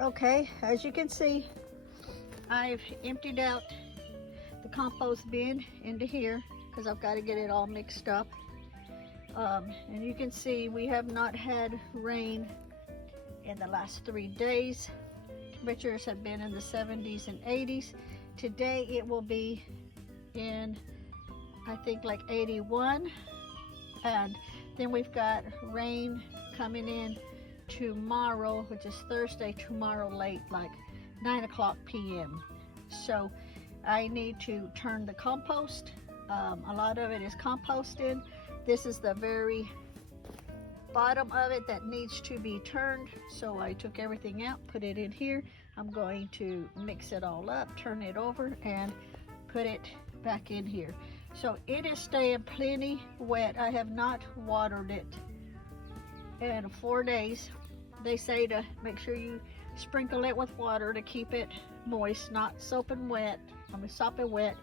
Okay, as you can see, I've emptied out the compost bin into here because I've got to get it all mixed up. And you can see we have not had rain in the last 3 days. Temperatures have been in the 70s and 80s. Today it will be in, I think, like 81. And then we've got rain coming in tomorrow, which is Thursday, tomorrow late, like 9 o'clock p.m. So I need to turn the compost. A lot of it is composted. This is the very bottom of it that needs to be turned. So I took everything out, put it in here. I'm going to mix it all up, turn it over, and put it back in here. So it is staying plenty wet. I have not watered it in 4 days. They say to make sure you sprinkle it with water to keep it moist, not soaping wet. Sopping wet,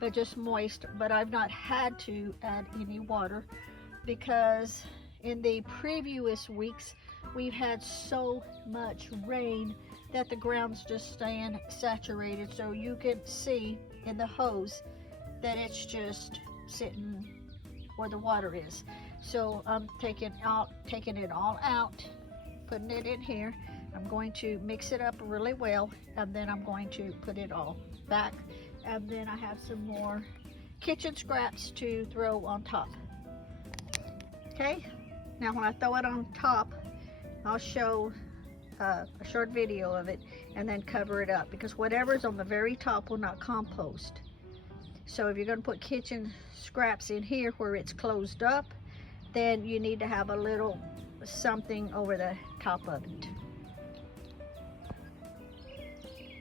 but just moist. But I've not had to add any water because in the previous weeks we've had so much rain that the ground's just staying saturated. So you can see in the hose that it's just sitting where the water is. So I'm taking it all out, putting it in here. I'm going to mix it up really well, and then I'm going to put it all back. And then I have some more kitchen scraps to throw on top. Okay, now when I throw it on top, I'll show a short video of it and then cover it up, because whatever's on the very top will not compost. So if you're going to put kitchen scraps in here where it's closed up, then you need to have a little something over the top of it.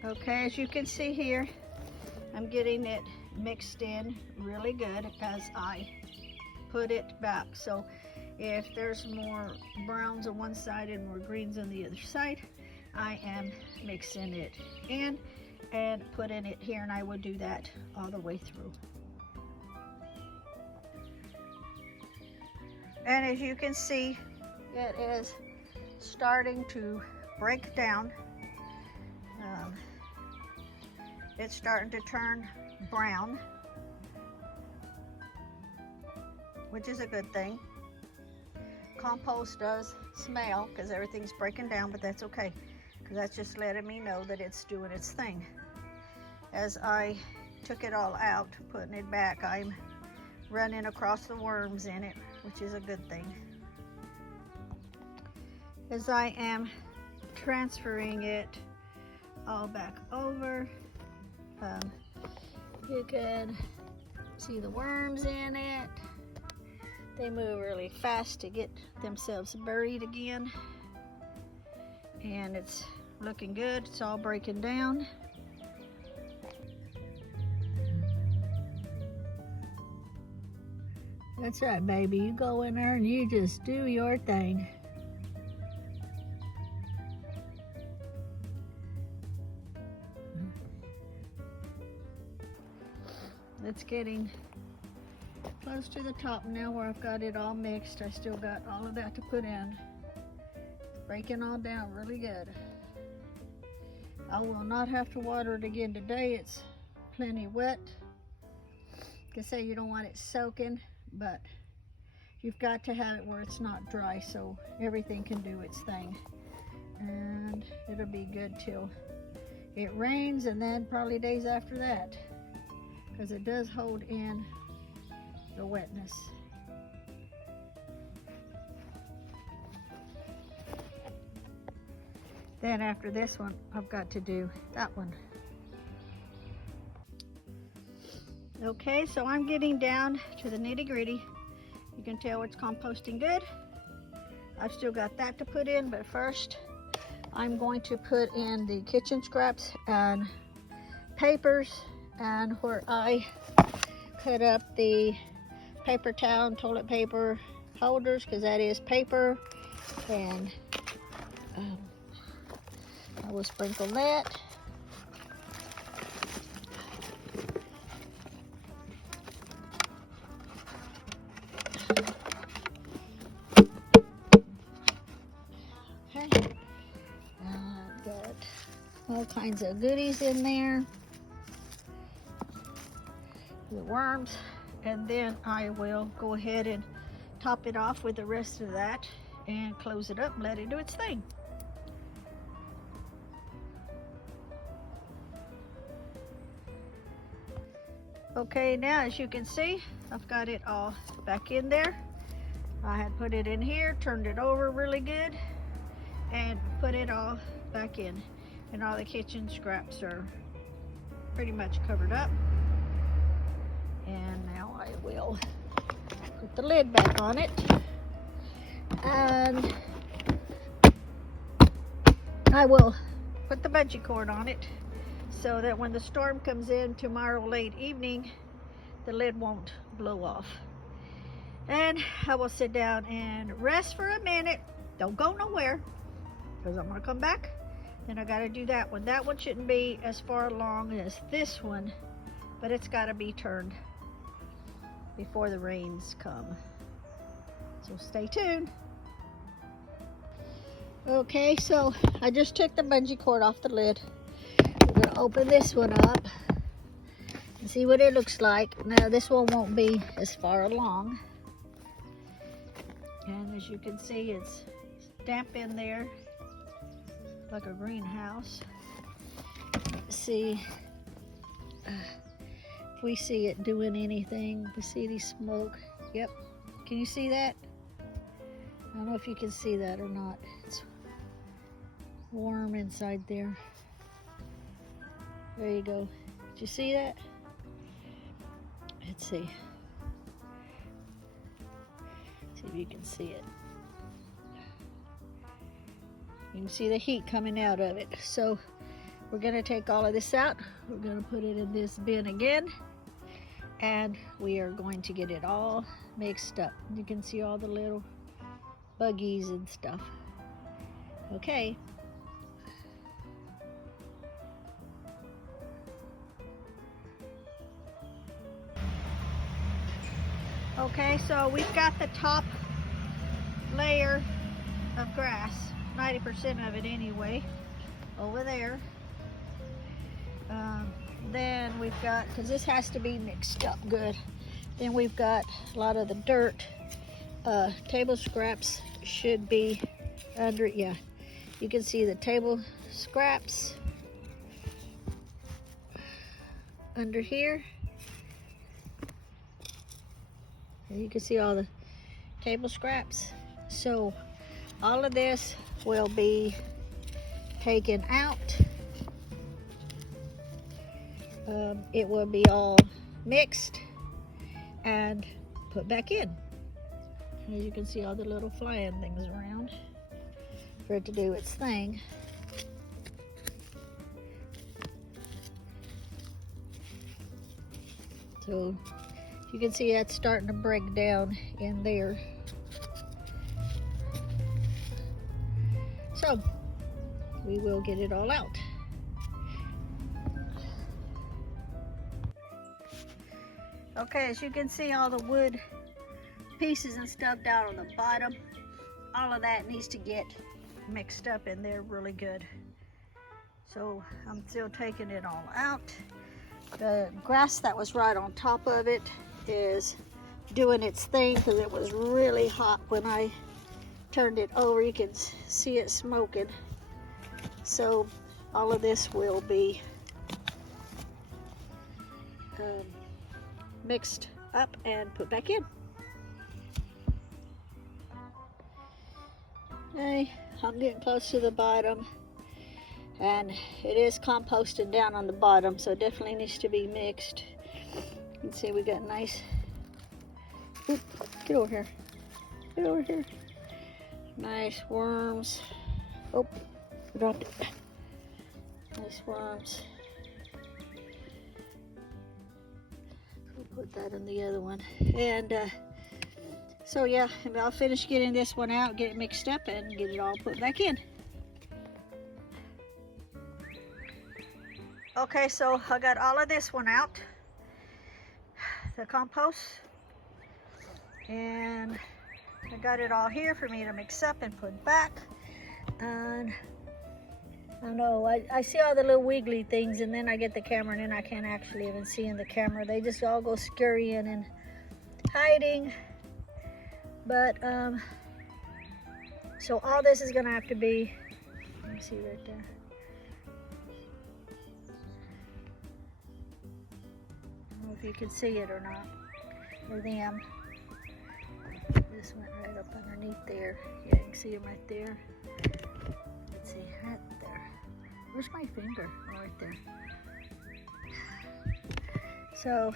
Okay, as you can see here, I'm getting it mixed in really good as I put it back. So if there's more browns on one side and more greens on the other side, I am mixing it in and putting it here, and I will do that all the way through. And as you can see, it is starting to break down. It's starting to turn brown, which is a good thing. Compost does smell because everything's breaking down, but that's okay, because that's just letting me know that it's doing its thing. As I took it all out, putting it back, I'm running across the worms in it, which is a good thing. As I am transferring it all back over, you can see the worms in it. They move really fast to get themselves buried again, and it's looking good. It's all breaking down. That's right, baby. You go in there and you just do your thing. It's getting close to the top now where I've got it all mixed. I still got all of that to put in. It's breaking all down really good. I will not have to water it again today. It's plenty wet. Like I say, you don't want it soaking, but you've got to have it where it's not dry so everything can do its thing. And it'll be good till it rains, and then probably days after that, because it does hold in the wetness. Then after this one, I've got to do that one. Okay, so I'm getting down to the nitty-gritty. You can tell it's composting good. I've still got that to put in, but first I'm going to put in the kitchen scraps and papers, and where I cut up the paper towel and toilet paper holders, because that is paper, and I will sprinkle that. Okay, got kinds of goodies in there. The worms. And then I will go ahead and top it off with the rest of that and close it up and let it do its thing. Okay, now as you can see, I've got it all back in there. I had put it in here, turned it over really good, and put it all back in. And all the kitchen scraps are pretty much covered up. And now I will put the lid back on it. And I will put the bungee cord on it so that when the storm comes in tomorrow late evening, the lid won't blow off. And I will sit down and rest for a minute. Don't go nowhere, because I'm gonna come back and I gotta do that one. That one shouldn't be as far along as this one, but it's gotta be turned before the rains come. So stay tuned. Okay, so I just took the bungee cord off the lid. We're gonna open this one up and see what it looks like. Now this one won't be as far along. And as you can see, it's damp in there, like a greenhouse. Let's see if we see it doing anything. We see any smoke. Yep. Can you see that? I don't know if you can see that or not. It's warm inside there. There you go. Did you see that? Let's see. See if you can see it. You can see the heat coming out of it. So we're going to take all of this out. We're going to put it in this bin again. And we are going to get it all mixed up. You can see all the little buggies and stuff. Okay. Okay, so we've got the top layer of grass, 90% of it anyway, over there. Then we've got, because this has to be mixed up good, then we've got a lot of the dirt. Table scraps should be under it. Yeah, you can see the table scraps under here. You can see all the table scraps. So all of this will be taken out. It will be all mixed and put back in. As you can see, all the little flying things around for it to do its thing. So you can see that's starting to break down in there. So we will get it all out. Okay, as you can see, all the wood pieces and stuff down on the bottom, all of that needs to get mixed up in there really good. So I'm still taking it all out. The grass that was right on top of it is doing its thing because it was really hot when I turned it over. You can see it smoking. So all of this will be mixed up and put back in. Okay, I'm getting close to the bottom, and it is composting down on the bottom, so it definitely needs to be mixed. You can see we got nice, oop, get over here, get over here, nice worms. Oh, dropped it. Nice worms. We'll put that in the other one. And so yeah, I'll finish getting this one out, get it mixed up, and get it all put back in. Okay, so I got all of this one out, the compost, and I got it all here for me to mix up and put back. And I know, I see all the little wiggly things, and then I get the camera and then I can't actually even see in the camera. They just all go scurrying and hiding. But, so all this is gonna have to be, let me see right there. I don't know if you can see it or not, or them. This went right up underneath there. Yeah, you can see them right there. Let's see, right there. Where's my finger? Oh, right there. So,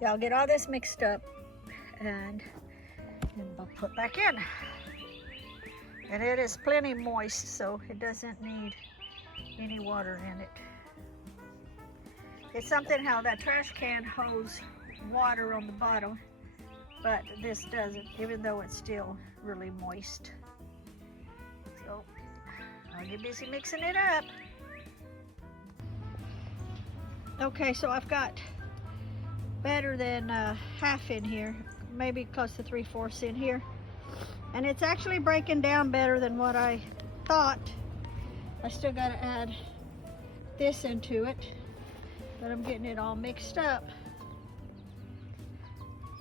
yeah, I'll get all this mixed up and I'll put back in. And it is plenty moist, so it doesn't need any water in it. It's something how that trash can holds water on the bottom, but this doesn't, even though it's still really moist. So I'll get busy mixing it up. Okay, so I've got better than half in here, maybe close to 3/4 in here. And it's actually breaking down better than what I thought. I still got to add this into it, but I'm getting it all mixed up.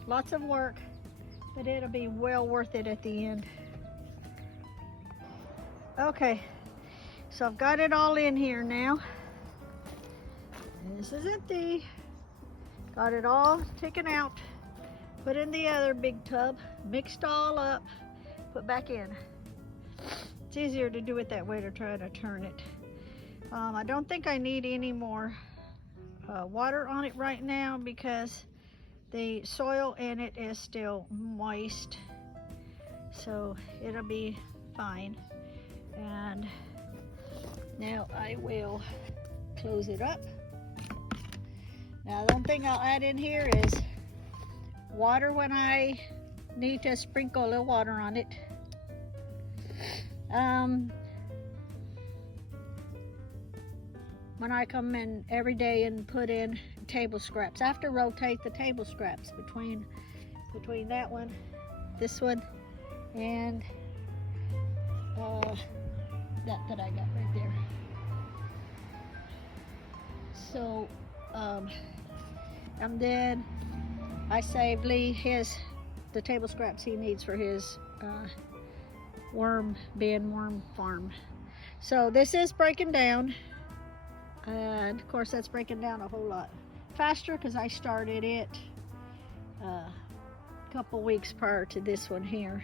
Lots of work, but it'll be well worth it at the end. Okay, so I've got it all in here now. This is empty. Got it all taken out, put in the other big tub, mixed all up, put back in. It's easier to do it that way to try to turn it. I don't think I need any more water on it right now because the soil in it is still moist, so it'll be fine. And now I will close it up. Now the only thing I'll add in here is water when I need to sprinkle a little water on it. When I come in every day and put in table scraps, I have to rotate the table scraps between that one, this one, and that I got right there. So and then I saved Lee the table scraps he needs for his worm farm. So this is breaking down, and of course that's breaking down a whole lot faster because I started it a couple weeks prior to this one here.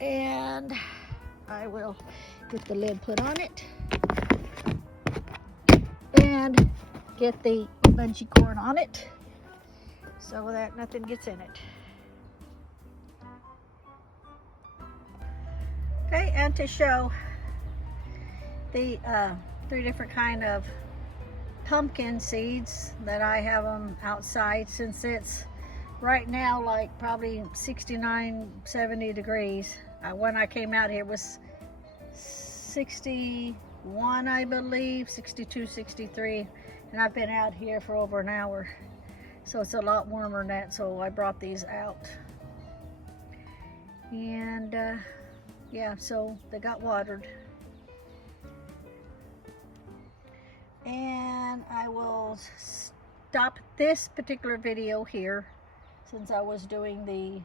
And I will get the lid put on it and get the bungee cord on it so that nothing gets in it. Okay, and to show the 3 different kind of pumpkin seeds that I have them outside, since it's right now like probably 69-70 degrees. When I came out here it was 61, I believe, 62, 63, and I've been out here for over an hour, so it's a lot warmer than that, so I brought these out. And yeah, so they got watered. And I will stop this particular video here since I was doing the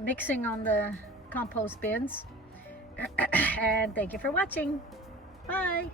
mixing on the compost bins. And thank you for watching. Bye.